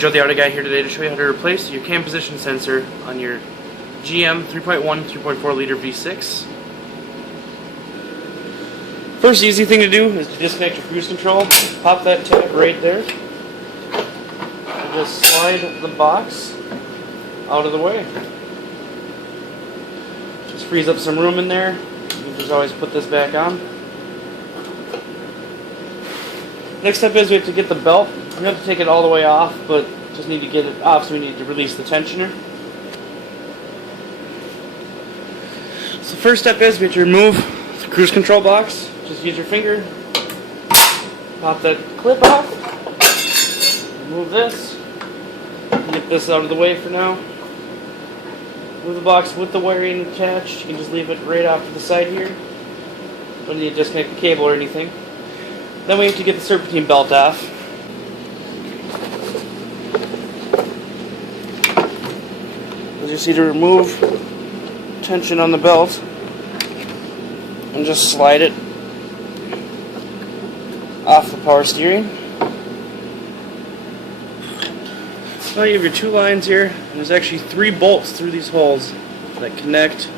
Joe the AutoGuy here today to show you how to replace your cam position sensor on your GM 3.1, 3.4 liter V6. First easy thing to do is to disconnect your cruise control. Pop that tab right there. And just slide the box out of the way. Just frees up some room in there. You can just always put this back on. Next step is we have to get the belt. We don't have to take it all the way off, but just need to get it off, so we need to release the tensioner. So the first step is we have to remove the cruise control box. Just use your finger, pop that clip off, remove this, get this out of the way for now. Move the box with the wiring attached. You can just leave it right off to the side here. Don't need to disconnect the cable or anything. Then we have to get the serpentine belt off. You just need to remove tension on the belt and just slide it off the power steering. Now you have your two lines here, and there's actually 3 bolts through these holes that connect.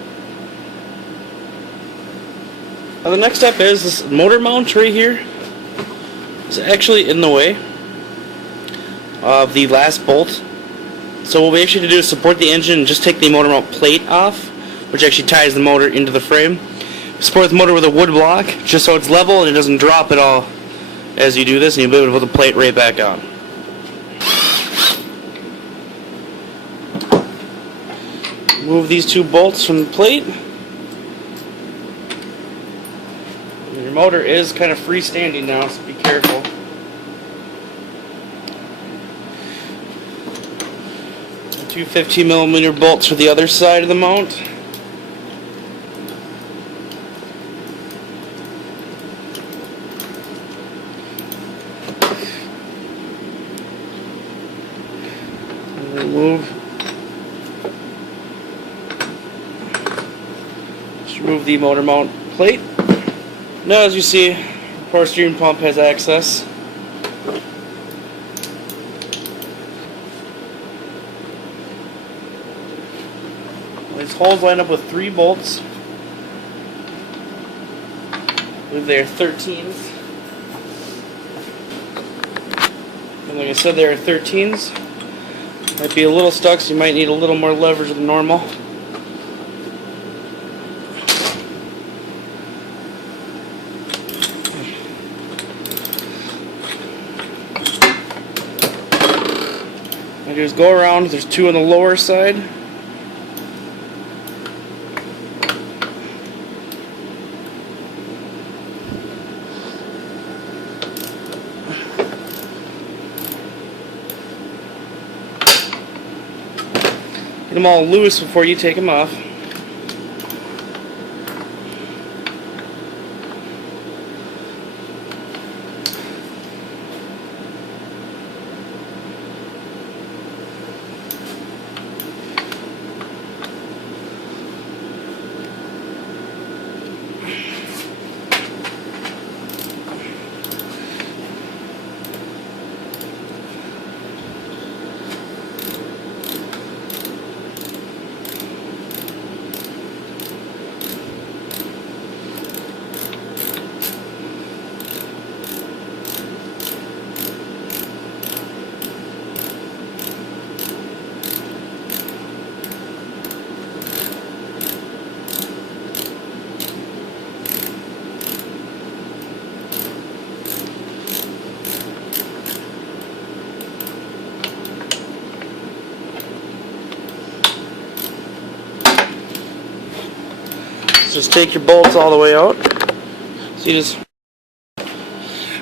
Now the next step is this motor mount right here is actually in the way of the last bolt. So what we actually have to do is support the engine and just take the motor mount plate off, which actually ties the motor into the frame. Support the motor with a wood block just so it's level and it doesn't drop at all as you do this, and you'll be able to put the plate right back on. Move these 2 bolts from the plate. And your motor is kind of freestanding now, so be careful. And 2 15mm bolts for the other side of the mount. And remove the motor mount plate. Now, as you see, the power steering pump has access. These holes line up with 3 bolts. I believe they are 13s. And like I said, they are 13s. Might be a little stuck, so you might need a little more leverage than normal. What I do is go around. There's 2 on the lower side. Get them all loose before you take them off. Just take your bolts all the way out.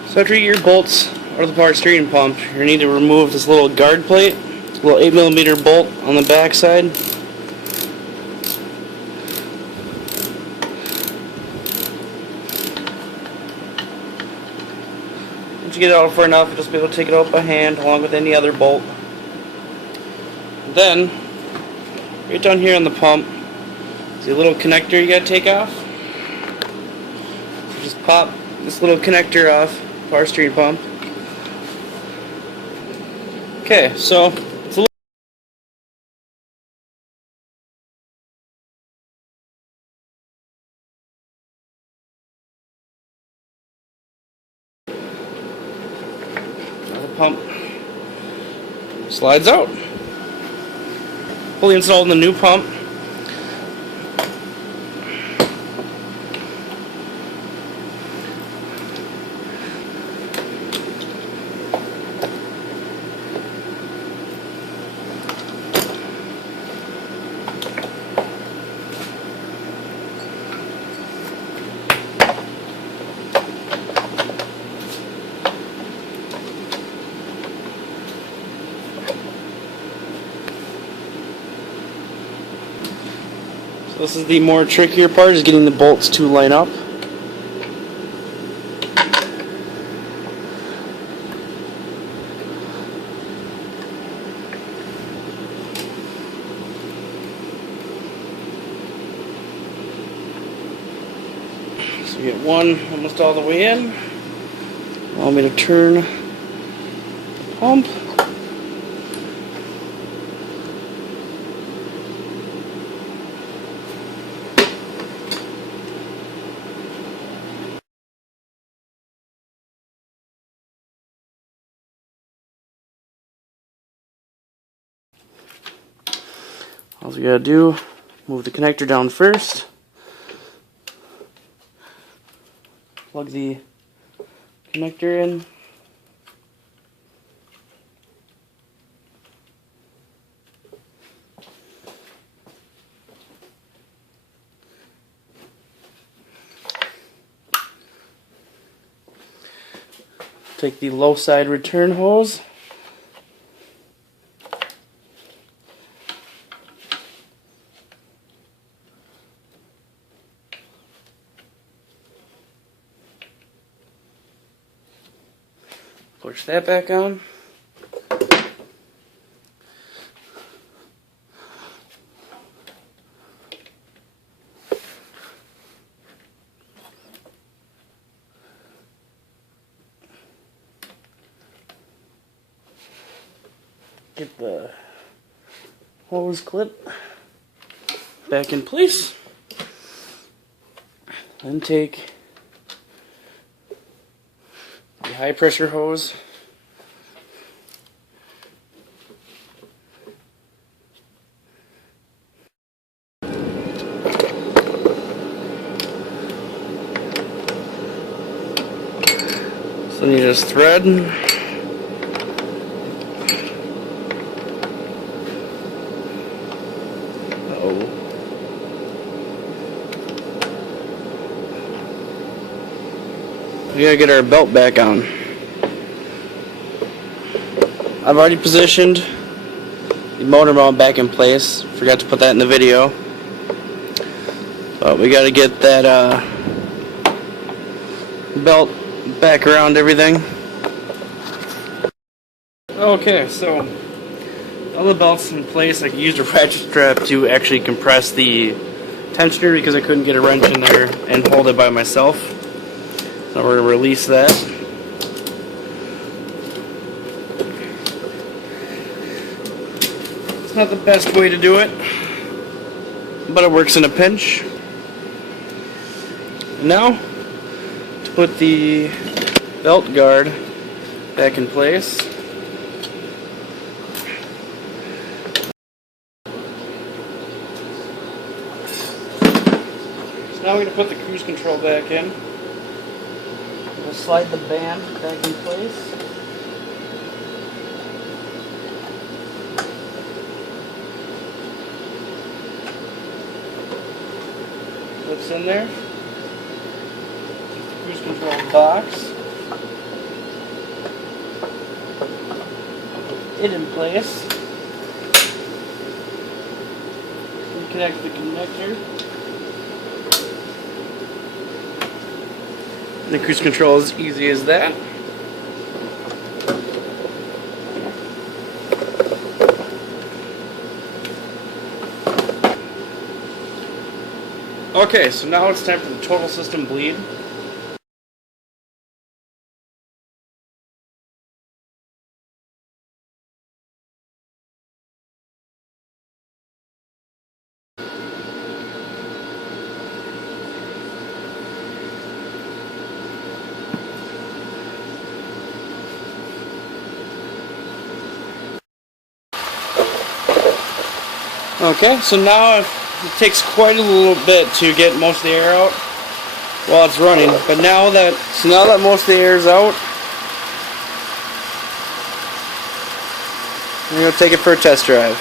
So after you get your bolts out of the power steering pump, you're going to need to remove this little guard plate, this little 8mm bolt on the back side. Once you get it out far enough, you'll just be able to take it out by hand along with any other bolt. Then, right down here on the pump, see a little connector you gotta take off? So just pop this little connector off, power steering pump. Okay, so it's a the pump slides out. Fully installed in the new pump. This is the more trickier part, is getting the bolts to line up. So we get one almost all the way in. Allow me to turn the pump. All we gotta do, move the connector down first, plug the connector in, take the low side return hose, push that back on. Get the hose clip back in place. Then take the high pressure hose, so then you just thread. We gotta get our belt back on. I've already positioned the motor mount back in place. Forgot to put that in the video. But we gotta get that belt back around everything. Okay, so all the belts in place. I used a ratchet strap to actually compress the tensioner because I couldn't get a wrench in there and hold it by myself. So we're going to release that. It's not the best way to do it, but it works in a pinch. And now, to put the belt guard back in place. So now we're going to put the cruise control back in. We'll slide the band back in place. Clips in there. Cruise control box. It in place. Reconnect the connector. The cruise control is easy as that. Okay, so now it's time for the total system bleed. Okay, so now it takes quite a little bit to get most of the air out while it's running. But now that most of the air is out, I'm going to take it for a test drive.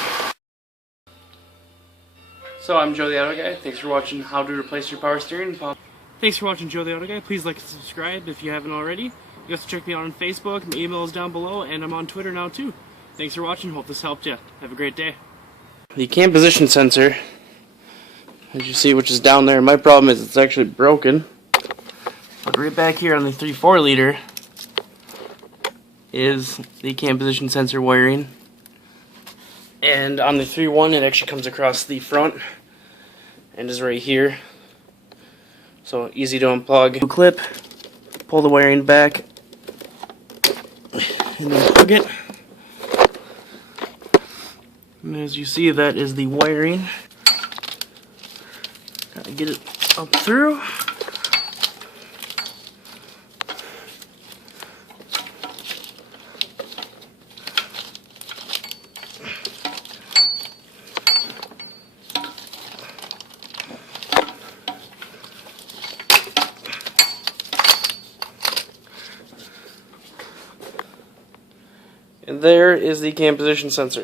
So I'm Joe the Auto Guy. Thanks for watching how to replace your power steering. Thanks for watching Joe the Auto Guy. Please like and subscribe if you haven't already. You can also check me out on Facebook. My email is down below, and I'm on Twitter now too. Thanks for watching. Hope this helped you. Have a great day. The cam position sensor, as you see, which is down there. My problem is it's actually broken. But right back here on the 3.4 liter is the cam position sensor wiring. And on the 3.1 it actually comes across the front and is right here. So easy to unplug. Clip, pull the wiring back, and then plug it. And as you see, that is the wiring. Gotta get it up through. And there is the cam position sensor.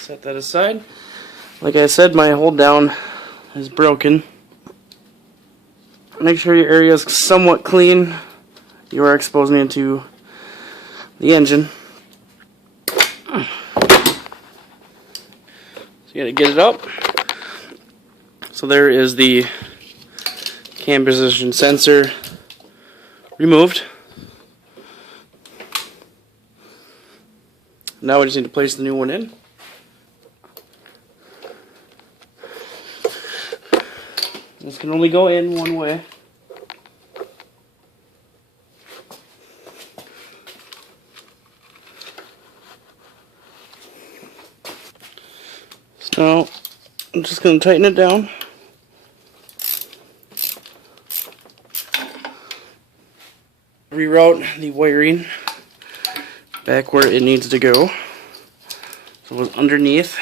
Set that aside. Like I said, my hold down is broken. Make sure your area is somewhat clean. You are exposing it to the engine. So you gotta get it up. So there is the cam position sensor removed. Now we just need to place the new one in. This can only go in one way. So I'm just going to tighten it down. Reroute the wiring back where it needs to go. So it was underneath.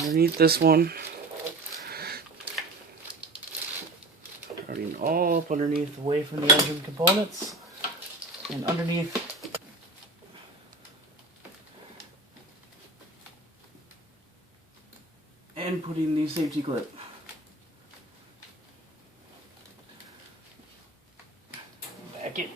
Underneath this one. Running all up underneath, away from the engine components. And underneath and putting the safety clip. Back in.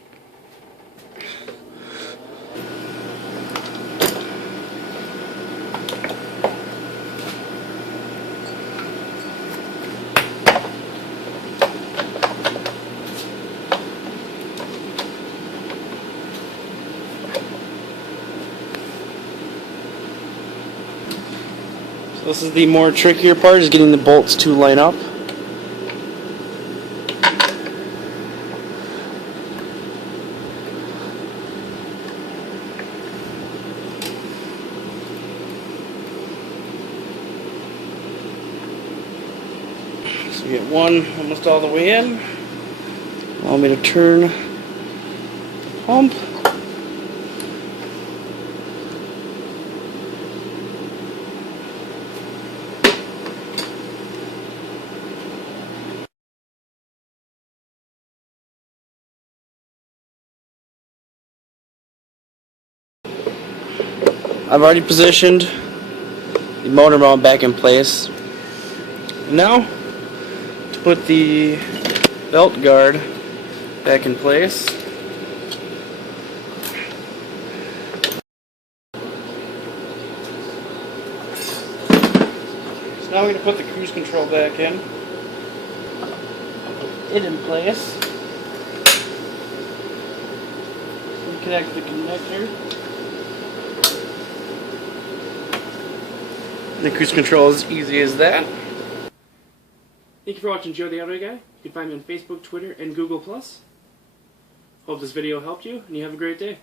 This is the more trickier part, is getting the bolts to line up. So we get one almost all the way in. Allow me to turn the pump. I've already positioned the motor mount back in place. Now, to put the belt guard back in place. So now we're going to put the cruise control back in. It in place. Reconnect the connector. The cruise control is easy as that. Thank you for watching Joe the Auto Guy. You can find me on Facebook, Twitter, and Google+. Hope this video helped you, and you have a great day.